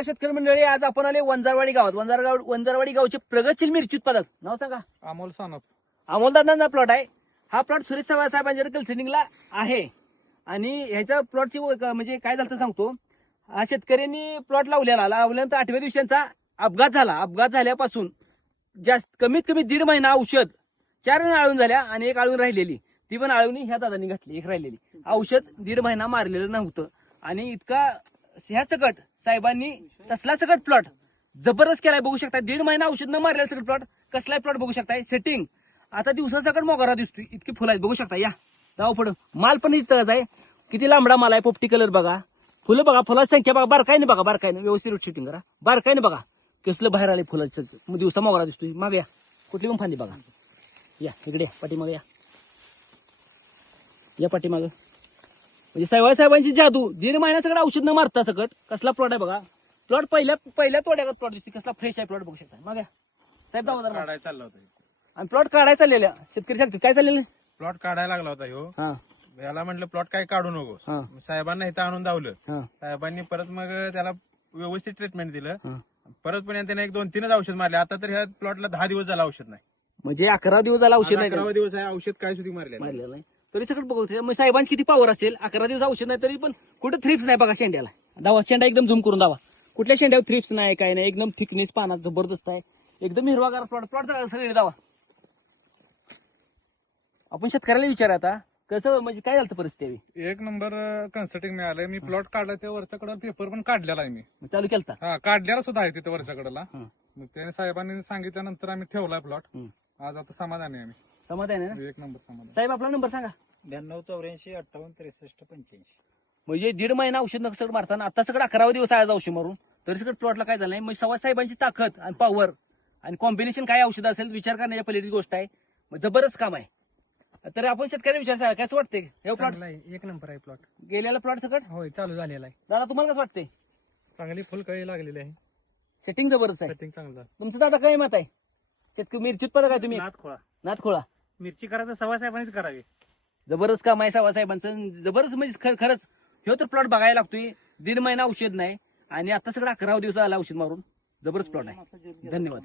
शेतकरी मंडळी, आज आपण आले वंजारवाडी गावात. वंजारवाडी गावचे प्रगतशील मिरची उत्पादक, नाव सांगा. अमोल सानप. अमोल दादांचा प्लॉट आहे हा. प्लॉट सुरेश चव्हाण साहेबांच्या कल्सनिंगला आहे. आणि ह्याच्या प्लॉटची म्हणजे काय झालं सांगतो. हा शेतकऱ्यांनी प्लॉट लावल्यानंतर 8व्या दिवसांचा अपघात झाला. अपघात झाल्यापासून जास्त कमीत कमी 1.5 महिना औषध 4 आळून झाल्या आणि 1 आळून राहिलेली, ती पण आळूनी ह्या दादांनी घातली. 1 राहिलेली औषध 1.5 महिना मारलेलं नव्हतं. आणि इतका ह्या सकट साहेबांनी तसला सकट प्लॉट जबरदस्त केलाय. बघू शकता 1.5 महिना औषध न मारलेला सकट प्लॉट. कसलाय प्लॉट बघू शकताय. सेटिंग आता दिवसासकट मोगरा दिसतोय. इतकी फुलं आहेत बघू शकता. या जाऊ पुढं. माल पण इथंच आहे. किती लांबडा माल आहे. पोपटी कलर बघा. फुलं बघा. फुलाची संख्या बघा. बारकाईने बघा. बारकाईने व्यवस्थित सेटिंग करा. बारकाईने बघा कसलं बाहेर आले फुलाचं. दिवसा मोगरा दिसतोय. मागे या. कुठली पण फांदी बघा. या इकडे पाठीमागे या. या पाठीमागे. म्हणजे साहेबांची जादू. 1.5 महिना सगळं औषध न मारता सकट कसला प्लॉट आहे बघा. प्लॉट पहिल्या तोड्यागत प्लॉट दिसते. कसला फ्रेश आहे प्लॉट बघू शकता. मग साहेब काढायला चालला होता आणि प्लॉट काढायला चाललेल्या शेतकरी सांगते काय चाललेलं. प्लॉट काढायला लागला होता ह्यो. याला म्हटलं प्लॉट काय काढू नको. साहेबांना इथं आणून धावलं. साहेबांनी परत मग त्याला व्यवस्थित ट्रीटमेंट दिलं. परत पण त्याने 1-2-3 औषध मारले. आता तर ह्या प्लॉटला 10 दिवस झाला औषध नाही. म्हणजे 11 दिवस झाला औषध नाही. 11 दिवस आहे औषध काय सुद्धा मारलेलं नाही. तरी सगळं बघू. मग साहेबांची किती पॉवर असेल. 11 दिवस औषध नाही तरी पण कुठे थ्रिप्स नाही बघा शेंड्याला. दावा शेंडा एकदम झूम करून दावा. कुठल्या शेंड्यावर थ्रिप्स नाही काय नाही. एकदम थिकनेस पानात जबरदस्त आहे. एकदम हिरवागार प्लॉट सगळे दावा. आपण शेतकऱ्याला विचारा आता कसं म्हणजे काय झालं परिस्थिती. 1 नंबर कन्सल्टिंग मिळालंय. मी प्लॉट काढला त्या वरच्याकडे पेपर पण काढलेला आहे. मी चालू केलता. हा काढलेला सुद्धा आहे तिथे वरच्याकडेला. त्याने साहेबांनी सांगितल्यानंतर आम्ही ठेवलाय प्लॉट. आज आता समाधानी आहे आम्ही. समाधान आहे ना. 1 नंबर समाधान. साहेब आपला नंबर सांगा. 9284586385. म्हणजे 1.5 महिना औषध नक्सट मारताना आता सगळं 11वा दिवस आहे औषध मारून तरी सगळं प्लॉटला काय झालं नाही. म्हणजे सव्वा साहेबांची ताकद आणि पॉवर आणि कॉम्बिनेशन काय औषध असेल विचार करण्याच्या पहिली गोष्ट आहे. जबरदस्त काम आहे. तर आपण शेतकऱ्याला विचार कसं वाटते हे प्लॉट. 1 नंबर आहे प्लॉट. गेलेला प्लॉट सगळं होय चालू झालेला आहे. दादा तुम्हाला कसं वाटतंय. चांगली फुलकळी लागलेली आहे. सेटिंग जबरदस्त आहे. सेटिंग चांगलं. तुमचं दादा काय मत आहे. शेतकरी मिरची उत्पादक आहे तुम्ही. नाथखोळा मिरची करायचं सव्वा साहेबांनीच करावी. जबरदस्त काम आहे सव्वा साहेबांचं. जबरदस्त म्हणजे खरंच ह्यो तर प्लॉट बघायला लागतोय. 1.5 महिना औषध नाही आणि आता सगळं 11वा दिवस आला औषध मारून. जबरदस्त प्लॉट आहे. धन्यवाद.